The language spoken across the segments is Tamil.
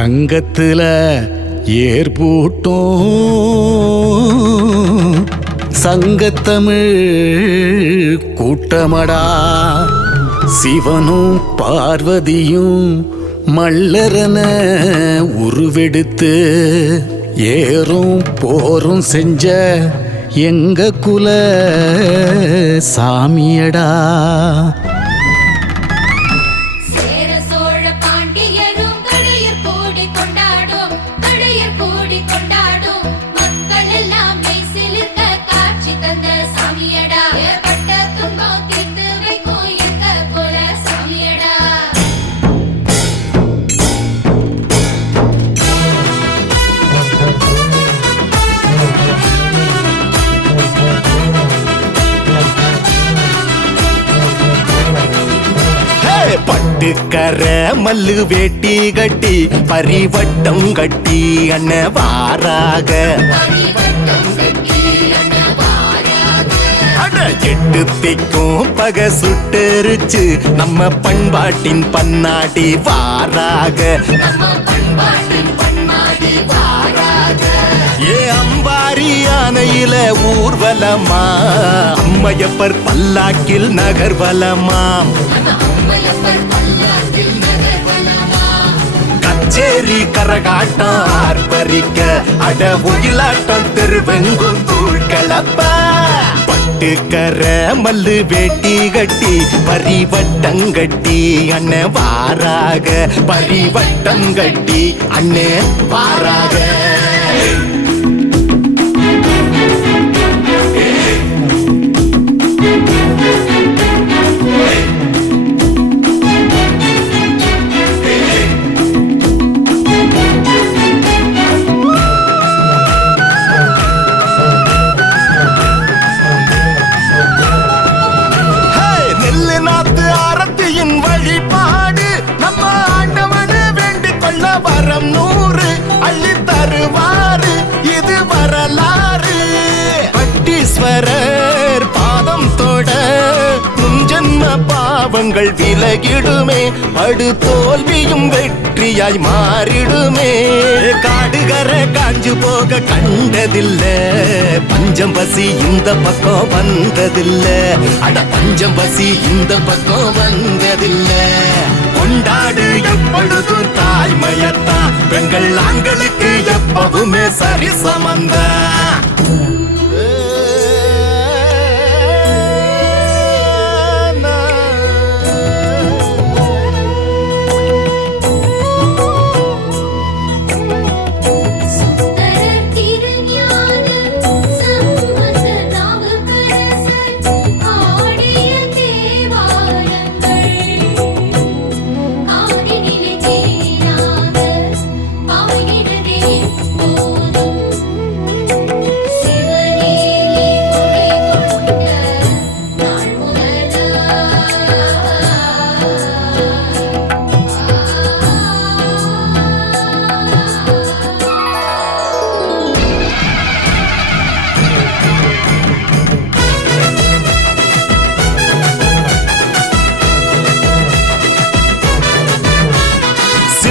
தங்கத்துல ஏற்பூட்டும். சங்கத்தமிழ் கூட்டமடா. சிவனும் பார்வதியும் மல்லரன உருவெடுத்து ஏறும் போரும் செஞ்ச எங்க குல சாமியடா. பட்டுக்கர மல்லு வேட்டி கட்டி பரிவட்டம் கட்டி அண்ண வாராக எட்டு திக்கும் பக சுட்டெரிச்சு நம்ம பண்பாட்டின் பன்னாடி வாராக. ஏ அம்பாரி யானையில ஊர்வலமா? அம்மையப்பர் பல்லாக்கில் நகர்வலமாம் அம்மையப்பர் ஏறி கரகாட்டம் ஆர்ப்பரிக்க அட ஒயிலாட்டம் தெருவெங்கும் தூள் கலப்ப பட்டுக்கர மல்லு வேட்டி கட்டி பரிவட்டம் கட்டி அண்ணே வாராக பரிவட்டம் கட்டி அண்ணே வாராக. கொள்ள நூறு அள்ளி தருவாரு. இது வரலாறு. பட்டீஸ்வரர் பாதம் தொட முன்ஜன்ம பாவங்கள் விலகிடுமே. படு தோல்வியும் வெற்றியாய் மாறிடுமே. காடுகர காஞ்சு போக கண்டதில்ல. பஞ்சம் பசி இந்த பக்கம் வந்ததில்ல. அட பஞ்சம் பசி இந்த பக்கம் வந்ததில்ல. கொண்டாடு எப்பொழுதும் தாய்மையத்தான் பெண்கள் ஆண்களுக்கு எப்பவுமே சரி சுந்தரர்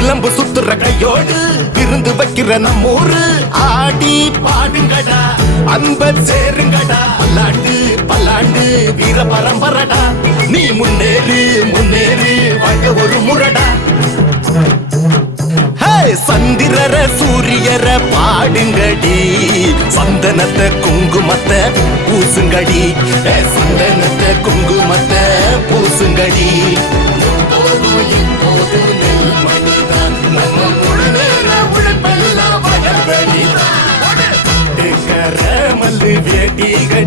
சிலம்பு சுத்துற கையோடு விருந்து வைக்கிற நம்மூரு. ஆடி பாடுங்கடா அன்ப சேருங்கடா. பல்லாண்டு பல்லாண்டு வீர பரம்பரடா. நீ முன்னேறு முன்னேறு வாங்க ஒரு முரடா. சந்திரர சூரியர பாடுங்கடி. சந்தனத்தை குங்குமத்தை பூசுங்கடி. சந்தனத்தை குங்குமத்தை பூசுங்கடி.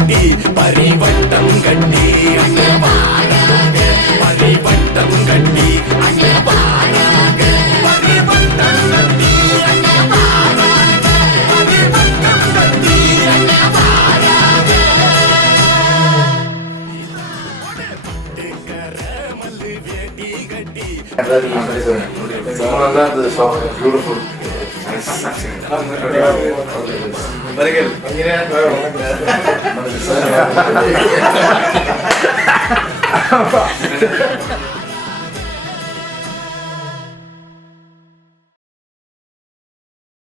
கட்டி பரிவட்டம் கட்டி அங்க வாராக பரிவட்டம் கட்டி அங்க வாராக பரிவட்டம் கட்டி அங்க வாராக பரிவட்டம் கட்டி அங்க வாராக கர மல்லு வேட்டி கட்டி Someone love the song. Beautiful. അങ്ങനെ